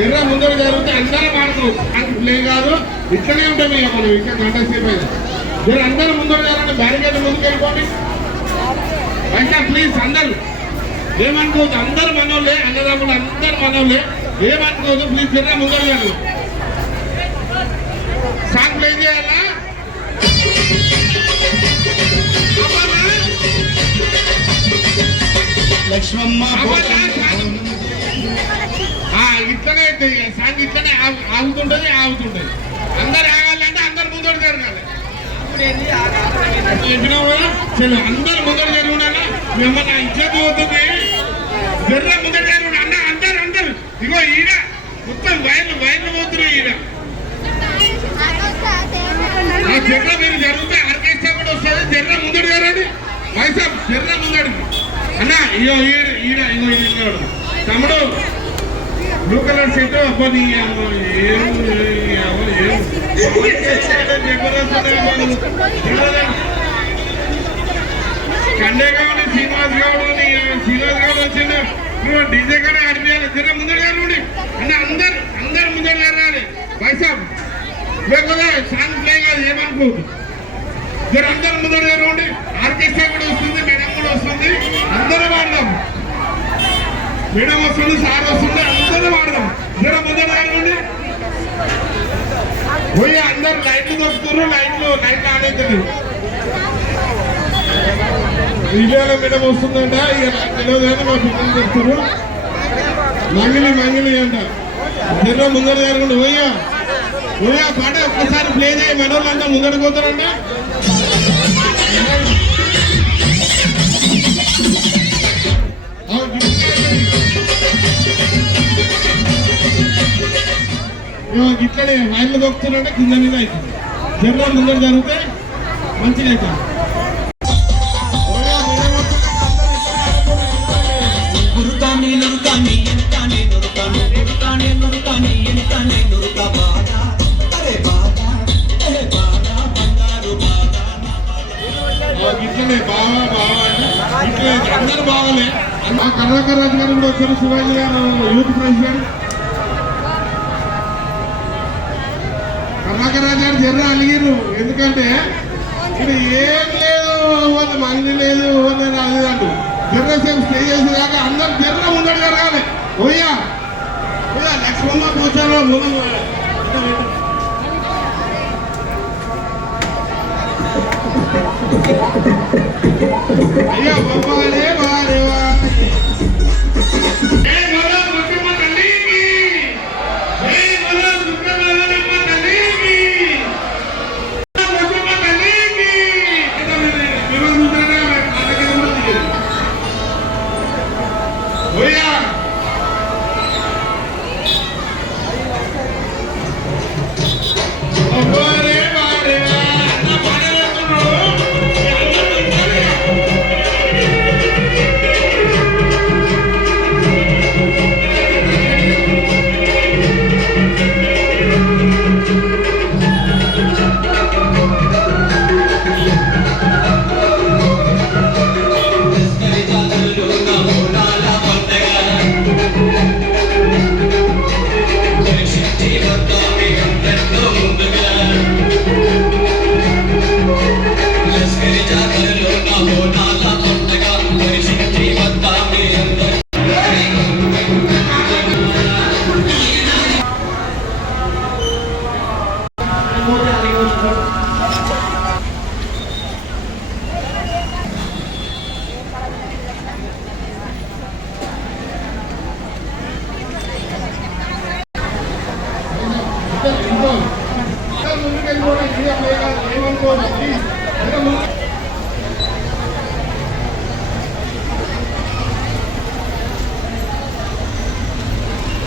జర్ర ముందర జరిగితే అందరం ఆడుకోవచ్చు అది ప్లే కాదు ఇక్కడే ఉంటాం ఇక మనం ఇంకా గంట సేపు అయితే జర అందరూ ముందర జరగండి బ్యారికేడ్ ముందుకు వెళ్ళిపోండి. అయితే ప్లీజ్ అందరూ ఏమనుకోవద్దు అందరు మనోళ్ళే అన్నదమ్ములు అందరు మనోళ్ళే. ఏమనుకోవద్దు ప్లీజ్ జర్ర ముందర జరగదు సాంగ్ ప్లే చేయాలా? లక్ష్మమ్మ ఇట్లనే అయితే సాంగ్ ఇట్లనే ఆగు- ఆగుతుంటది ఆగుతుంటది. అందరు ఆగాలంటే అందరు ముందర జరగాలి. చెప్పినావు కదా? అందరు ముందర జరుగునా మిమ్మల్ని నా ఇజ్జత్ పోతుంది జర్ర ముందర జరుగు అన్న అందరు అందరు. ఇగో ఈడ. మొత్తం వైర్లు వైర్లు పోతున్నాయి ఈడ. ఆ జర్ర మీరు జరిగితే ఆర్కెస్ట్రా కూడా వస్తుంది. జర్ర ముందడు జరగండి. వైసాబ్ జర్ర ముందడికి. అన్న ఇగో ఈడ ఈడ ఇగో ఈడ తమ్ముడు బ్లూ కలర్ షర్ట్ అబ్బా నీ అమ్మ, ఏం ఏం ఏం. కండే కావాలి శ్రీనివాస్ గౌడ్ శ్రీనివాస్ గౌడ్ వచ్చిండు. నువ్వు డీజే కానీ ఆడిపియాలి జర ముందర జరగండి అన్న అందరు అందరు ముందర జరగాలి వైసాబ్ లేకపోతే సాంగ్ ప్లే కాదు ఏమనుకోదు జర అందరు ముందర జరగండి ఆర్కెస్ట్రా కూడా వస్తుంది మేడం కూడా వస్తుంది. అందరూ వాడదాం మేడం వస్తుంది సార్ వస్తుంది అందరూ వాడదాం జర ముందర జరగండి పోయి అందరు లైట్లు దొరుకుతున్నారు లైట్లు లైట్లు ఆన్ అవుతుంది వీడియోలో మేడం వస్తుందంట తెలియదు మా పిల్లలు చెప్తారు మంగిలి మంగిలి అంట. జర్ర ముందర జరగండి పోయా పోయా పాట ఒక్కసారి ప్లే చేయి మనోళ్ళంతా ముందరకు పోతారంట. ఇట్లనే వైర్లు దొక్కుతున్నారంటే కింద మీద అవుతుంది. జర్ర ముందర జరిగితే మంచిగా అవుతుంది. ఇట్లనే ఇట్లే మా కర్ణాకర్ రాజు గారు వచ్చారు శివాజీ గారు యూత్ ప్రెసిడెంట్ కర్ణాకర్ రాజు గారు జర్ర అలిగిరు ఎందుకంటే ఇక్కడ ఏం లేదు వాళ్ళ మంది లేదు వాళ్ళ అది అంటూ. జర్ర సేపు స్టే చేసి కాక అందరు జర్ర ముందడు జరగాలి. ఓయ్యా ఓయ్యా లక్ష్మమ్మ కూర్చోను ముందు అయ్యా బాబాలే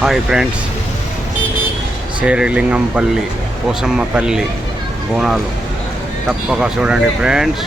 హాయ్ ఫ్రెండ్స్. శేరిలింగంపల్లి పోసమ్మ తల్లి బోనాలు. తప్పక చూడండి ఫ్రెండ్స్.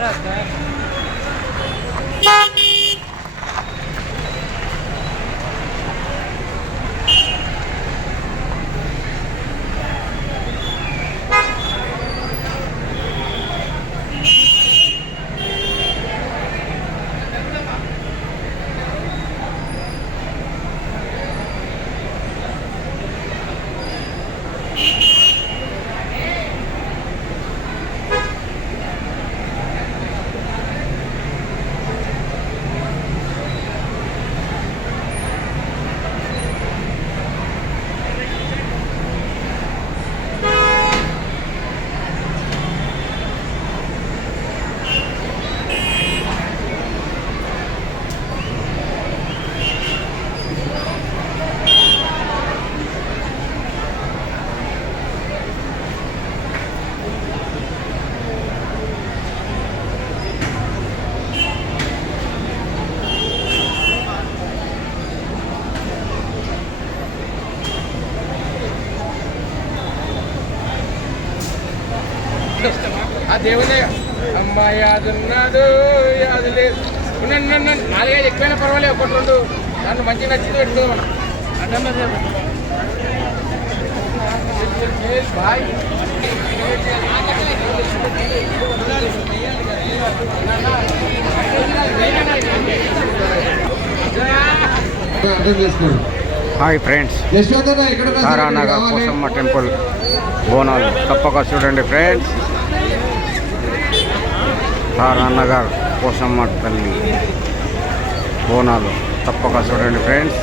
Gracias. దేవుడే అమ్మాయి అదున్నాడు అది లేదు. ఉండండి, ఉండండి. నాలుగైదు ఎక్కువైనా పర్వాలేదు ఒకటి రెండు. నన్ను మంచిగా నచ్చింది పెట్టు అడ్డమ్మ బాయ్. అర్థం చేసుకోండి హాయ్ ఫ్రెండ్స్. తారానగర్ రావాలి. పోసమ్మ టెంపుల్ బోనాలు. తప్పక చూడండి ఫ్రెండ్స్. తారానగర్ పోసమ్మ తల్లి బోనాలు. తప్పక చూడండి ఫ్రెండ్స్.